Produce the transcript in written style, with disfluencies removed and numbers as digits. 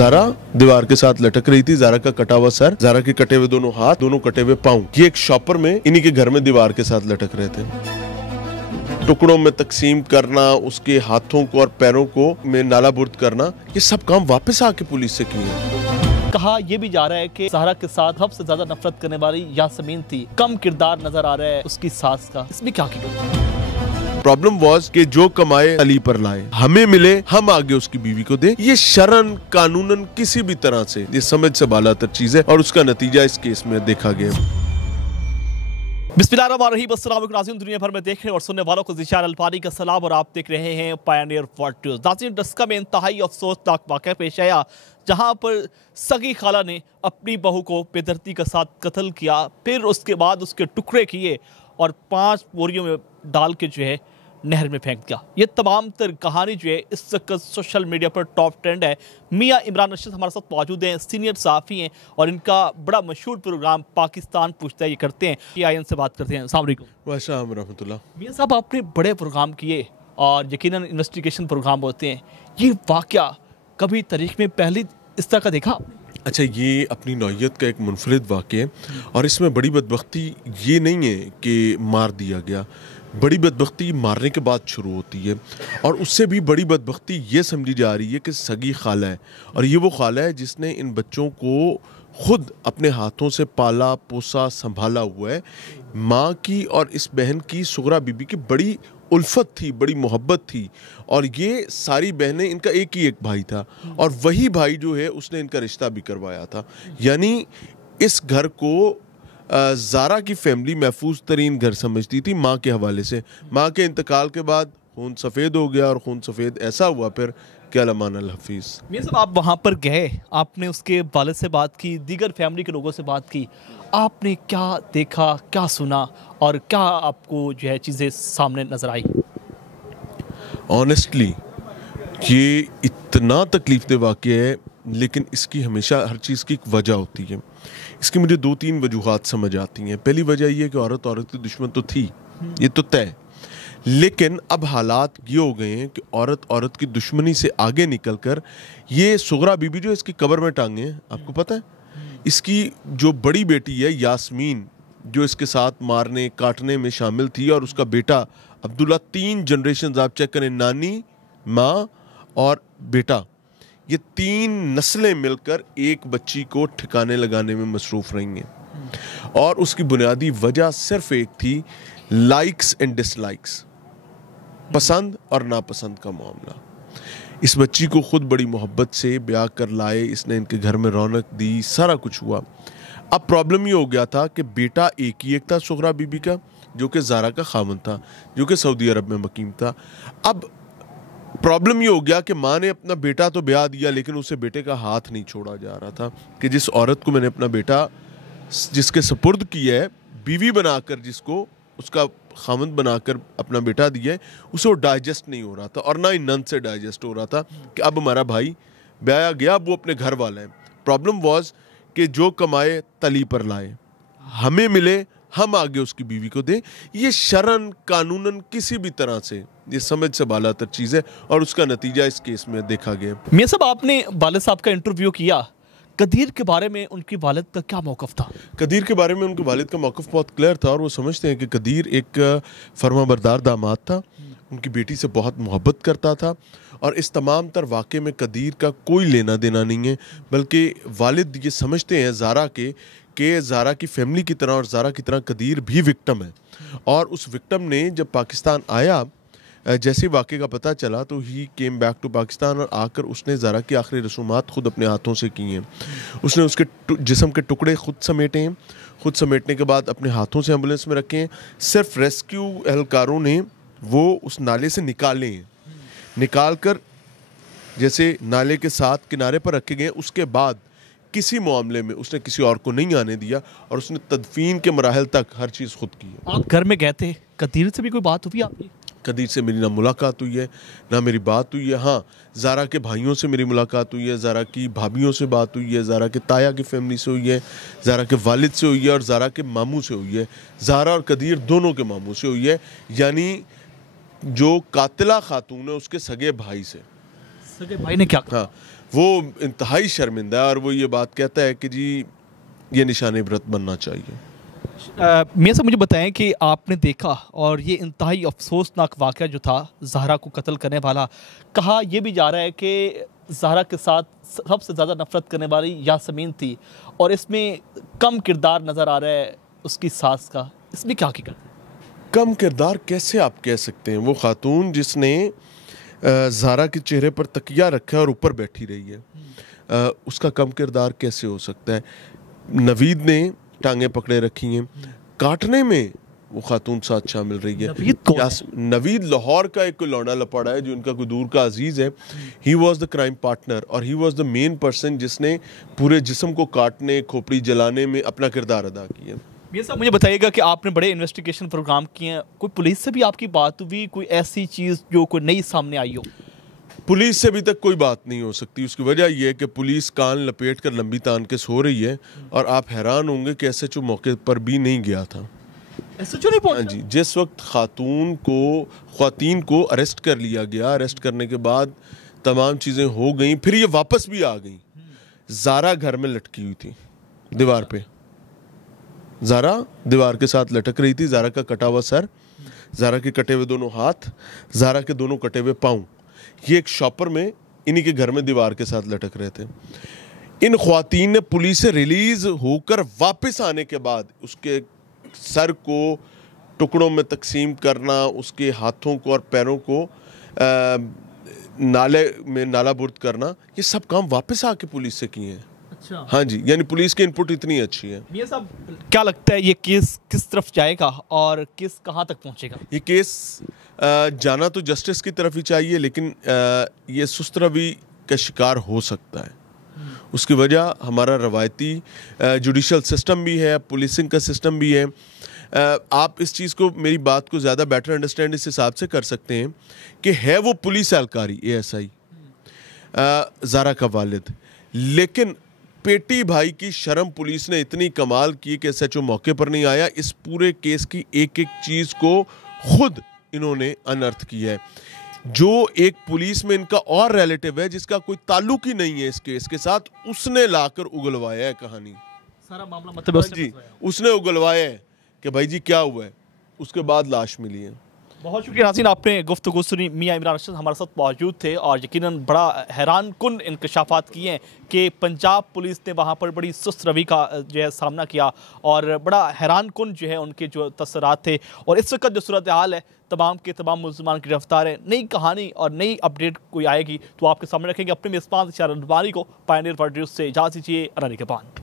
ज़ारा दीवार के साथ लटक रही थी, ज़ारा का कटा हुआ सर, ज़ारा के कटे हुए दोनों हाथ, दोनों कटे हुए पाँव। ये एक शॉपर में इन्हीं के घर में दीवार के साथ लटक रहे थे। टुकड़ों में तकसीम करना, उसके हाथों को और पैरों को में नाला बुर्द करना, ये सब काम वापस आके पुलिस से किए। कहा यह भी जा रहा है कि ज़ारा के साथ सबसे ज्यादा नफरत करने वाली यास्मीन थी, कम किरदार नजर आ रहा है उसकी सास का। इसमें क्या हकीकत? प्रॉब्लम वॉज कि जो कमाए तली पर लाए, हमें मिले हम आगे उसकी बीवी को दे। ये शरन कानूनन किसी भी तरह से ये समझ से बालातर चीज है और उसका नतीजा इस केस में देखा गया। बिस्मिल्लाहिर्रहमानिर्रहीम, अस्सलाम वालेकुम नाज़रीन, दुनिया भर में देख रहे और सुनने वालों को ज़िशान अल्फानी का सलाम और आप देख रहे हैं पायनियर वर्ल्ड न्यूज़। नाज़रीन, डस्का में इंतहाई अफसोसनाक वाक़या पेश आया जहां पर सगी खाला ने अपनी बहू को बेदर्दी के साथ कत्ल किया, फिर उसके बाद उसके टुकड़े किए और 5 बोरियों में डाल के जो है नहर में फेंक दिया। ये तमाम तर कहानी जो है इस वक्त सोशल मीडिया पर टॉप ट्रेंड है। मियाँ इमरान रशीद हमारे साथ मौजूद हैं, सीनियर सहाफ़ी हैं और इनका बड़ा मशहूर प्रोग्राम पाकिस्तान पूछता है ये करते हैं। PIN से बात करते हैं। अस्सलाम वालेकुम। वालेकुम रहमतुल्लाह। मियाँ साहब, आपने बड़े प्रोग्राम किए और यकीनन इन्वेस्टिगेशन प्रोग्राम होते हैं, ये वाक़या कभी तारीख में पहले इस तरह का देखा? अच्छा, ये अपनी नौइयत का एक मुनफरिद वाक़या है और इसमें बड़ी बदबख्ती ये नहीं है कि मार दिया गया। बड़ी बदबख्ती मारने के बाद शुरू होती है और उससे भी बड़ी बदबख्ती ये समझी जा रही है कि सगी खाला है और ये वो खाला है जिसने इन बच्चों को खुद अपने हाथों से पाला पोसा संभाला हुआ है। माँ की और इस बहन की, सुगरा बीबी की बड़ी उल्फत थी, बड़ी मोहब्बत थी और ये सारी बहनें, इनका एक ही एक भाई था और वही भाई जो है उसने इनका रिश्ता भी करवाया था। यानी इस घर को ज़ारा की फैमिली महफूज तरीन घर समझती थी माँ के हवाले से। माँ के इंतकाल के बाद खून सफ़ेद हो गया और खून सफ़ेद ऐसा हुआ फिर क्या लमान अल हफीज़। मियाँ साहब, आप वहाँ पर गए, आपने उसके वालिद से बात की, दीगर फैमिली के लोगों से बात की, आपने क्या देखा, क्या सुना और क्या आपको जो है चीज़ें सामने नज़र आई? ऑनेस्टली ये इतना तकलीफ दे वाक़या है, लेकिन इसकी हमेशा हर चीज़ की एक वजह होती है। इसकी मुझे 2-3 वजूहात समझ आती हैं। पहली वजह ये है कि औरत की दुश्मन तो थी, ये तो तय, लेकिन अब हालात ये हो गए हैं कि औरत की दुश्मनी से आगे निकलकर ये सुगरा बीबी जो इसकी कब्र में टांगे हैं, आपको पता है, इसकी जो बड़ी बेटी है यास्मीन जो इसके साथ मारने काटने में शामिल थी और उसका बेटा अब्दुल्ला, 3 जनरेशन आप चेक करें, नानी, माँ और बेटा, ये 3 नस्लें मिलकर एक बच्ची को ठिकाने लगाने में मसरूफ़ रही हैं और उसकी बुनियादी वजह सिर्फ एक थी, लाइक्स एंड डिसलाइक्स, पसंद और नापसंद का मामला। इस बच्ची को खुद बड़ी मोहब्बत से ब्याह कर लाए, इसने इनके घर में रौनक दी, सारा कुछ हुआ। अब प्रॉब्लम ये हो गया था कि बेटा एक ही एक था सुगरा बीबी का, जो कि ज़ारा का खामन था, जो कि सऊदी अरब में मुकीम था। अब प्रॉब्लम ये हो गया कि माँ ने अपना बेटा तो ब्याह दिया, लेकिन उसे बेटे का हाथ नहीं छोड़ा जा रहा था कि जिस औरत को मैंने अपना बेटा जिसके सुपुर्द किया है, बीवी बनाकर, जिसको उसका खामन बनाकर अपना बेटा दिया है, उसे वो डाइजेस्ट नहीं हो रहा था और ना ही नन से डाइजेस्ट हो रहा था कि अब हमारा भाई ब्याह गया, अब वो अपने घर वाला है। प्रॉब्लम वॉज कि जो कमाए तली पर लाए, हमें मिले हम आगे उसकी बीवी को दे। ये शरन कानूनन किसी भी तरह से ये समझ से बालातर चीज़ है और उसका नतीजा इस केस में देखा गया। मियाँ साहब, आपने वालिद साहब का इंटरव्यू किया, कदीर के बारे में उनकी वालिद का क्या मौक़िफ़ था? कदीर के बारे में उनके वालिद का मौक़िफ़ बहुत क्लियर था और वो समझते हैं कि कदीर एक फरमाबरदार दामाद था, उनकी बेटी से बहुत मोहब्बत करता था और इस तमाम तर वाक़े में कदीर का कोई लेना देना नहीं है, बल्कि वालिद ये समझते हैं ज़ारा के कि ज़ारा की फैमिली की तरह और ज़ारा की तरह कदीर भी विक्टिम है और उस विक्टिम ने जब पाकिस्तान आया, जैसे वाक़े का पता चला तो ही केम बैक टू पाकिस्तान और आकर उसने ज़ारा की आखिरी रसूमात खुद अपने हाथों से की हैं। उसने उसके जिस्म के टुकड़े खुद समेटे हैं, खुद समेटने के बाद अपने हाथों से एम्बुलेंस में रखे हैं। सिर्फ रेस्क्यू एहलकारों ने वो उस नाले से निकाले हैं, निकाल कर जैसे नाले के साथ किनारे पर रखे गए। उसके बाद किसी मामले में उसने किसी और को नहीं आने दिया और उसने तदफीन के मराहल तक हर चीज़ खुद की है। आप घर में गए थे, कदीर से भी कोई बात हुई आपकी? कदीर से मेरी ना मुलाकात हुई है ना मेरी बात हुई है। हाँ, ज़ारा के भाइयों से मेरी मुलाकात हुई है, ज़ारा की भाभियों से बात हुई है, ज़ारा के ताया की फैमिली से हुई है, ज़ारा के वालिद से हुई है और ज़ारा के मामू से हुई है। ज़ारा और कदीर दोनों के मामू से हुई है, यानी जो कातिला खातून है उसके सगे भाई से। सगे भाई ने क्या कहा? हाँ, वो इंतहाई शर्मिंदा है और वो ये बात कहता है कि जी ये निशान इबरत बनना चाहिए। मियां साहब मुझे बताएं कि आपने देखा और ये इंतहाई अफसोसनाक वाक़या जो था ज़हरा को कत्ल करने वाला, कहा यह भी जा रहा है कि ज़हरा के साथ सबसे ज़्यादा नफरत करने वाली यासमीन थी और इसमें कम किरदार नज़र आ रहा है उसकी सास का, इसमें क्या हकीकत है? कम किरदार कैसे आप कह सकते हैं? वो खातून जिसने ज़हरा के चेहरे पर तकिया रखा है और ऊपर बैठी रही है, उसका कम किरदार कैसे हो सकता है? नवीद ने टांगे पकड़े रखी हैं, काटने में वो खातून साथ शामिल रही है। नवीद कौन? नवीद लाहौर का एक कोई लौंडा लपड़ा है जो इनका कोई दूर का अजीज है। He was the crime partner और he was the main person जिसने पूरे जिस्म को काटने, खोपड़ी जलाने में अपना किरदार अदा किया। मियां साहब मुझे बताइएगा कि आपने बड़े इन्वेस्टिगेशन प्रोग्राम किए हैं, कोई पुलिस से भी आपकी बात हुई, कोई ऐसी चीज़ जो कोई नई सामने आई हो? पुलिस से अभी तक कोई बात नहीं हो सकती। उसकी वजह यह है कि पुलिस कान लपेट कर लंबी तान के सो रही है और आप हैरान होंगे कि एसएचओ मौके पर भी नहीं गया था। एसएचओ नहीं पहुंचा? हाँ जी, जिस वक्त ख्वातीन को अरेस्ट कर लिया गया, अरेस्ट करने के बाद तमाम चीज़ें हो गई, फिर ये वापस भी आ गई। ज़ारा घर में लटकी हुई थी दीवार पे, ज़ारा दीवार के साथ लटक रही थी। ज़ारा का कटा हुआ सर, ज़ारा के कटे हुए दोनों हाथ, ज़ारा के दोनों कटे हुए पाँव, ये एक शॉपर में इन्हीं के घर में दीवार के साथ लटक रहे थे। इन ख्वातीन ने पुलिस से रिलीज होकर वापस आने के बाद उसके सर को टुकड़ों में तकसीम करना, उसके हाथों को और पैरों को नाले में नालाबुर्द करना, ये सब काम वापस आके पुलिस से किए हैं। अच्छा। हाँ जी, यानी पुलिस की इनपुट इतनी अच्छी है। मियां साहब क्या लगता है ये केस किस तरफ जाएगा और केस कहाँ तक पहुँचेगा? ये केस जाना तो जस्टिस की तरफ ही चाहिए, लेकिन ये सुस्त रवि का शिकार हो सकता है। उसकी वजह हमारा रवायती जुडिशल सिस्टम भी है, पुलिसिंग का सिस्टम भी है। आप इस चीज़ को, मेरी बात को ज़्यादा बेटर अंडरस्टैंड इस हिसाब से कर सकते हैं कि है वो पुलिस एहलकारी एएसआई ज़ारा का वालिद, लेकिन पेटी भाई की शर्म पुलिस ने इतनी कमाल की कि एसएचओ मौके पर नहीं आया। इस पूरे केस की एक एक चीज़ को खुद इन्होंने अनर्थ किया है। जो एक पुलिस में इनका और रिलेटिव है जिसका कोई ताल्लुक ही नहीं है इस केस के साथ, उसने लाकर उगलवाया है कहानी, सारा मामला मतलब जी उसने उगलवाया है कि भाई जी क्या हुआ है। उसके बाद लाश मिली है। बहुत शुक्रिया नाज़रीन, आपने गुफ्तगू सुनी। मियां इमरान अरशद हमारे साथ मौजूद थे और यकीनन बड़ा हैरान कुन इंकशाफात किए हैं कि पंजाब पुलिस ने वहाँ पर बड़ी सुस्त रवि का जो है सामना किया और बड़ा हैरान कुन जो है उनके जो तसरात थे। और इस वक्त जो सूरत हाल है, तमाम के तमाम मुल्ज़िमान गिरफ्तार हैं। नई कहानी और नई अपडेट कोई आएगी तो आपके सामने रखेंगे। अपने मेज़बान इशार अलवारी को पायनियर वर्ल्ड न्यूज़ से इजाज़त दीजिए। अनानी के बाद।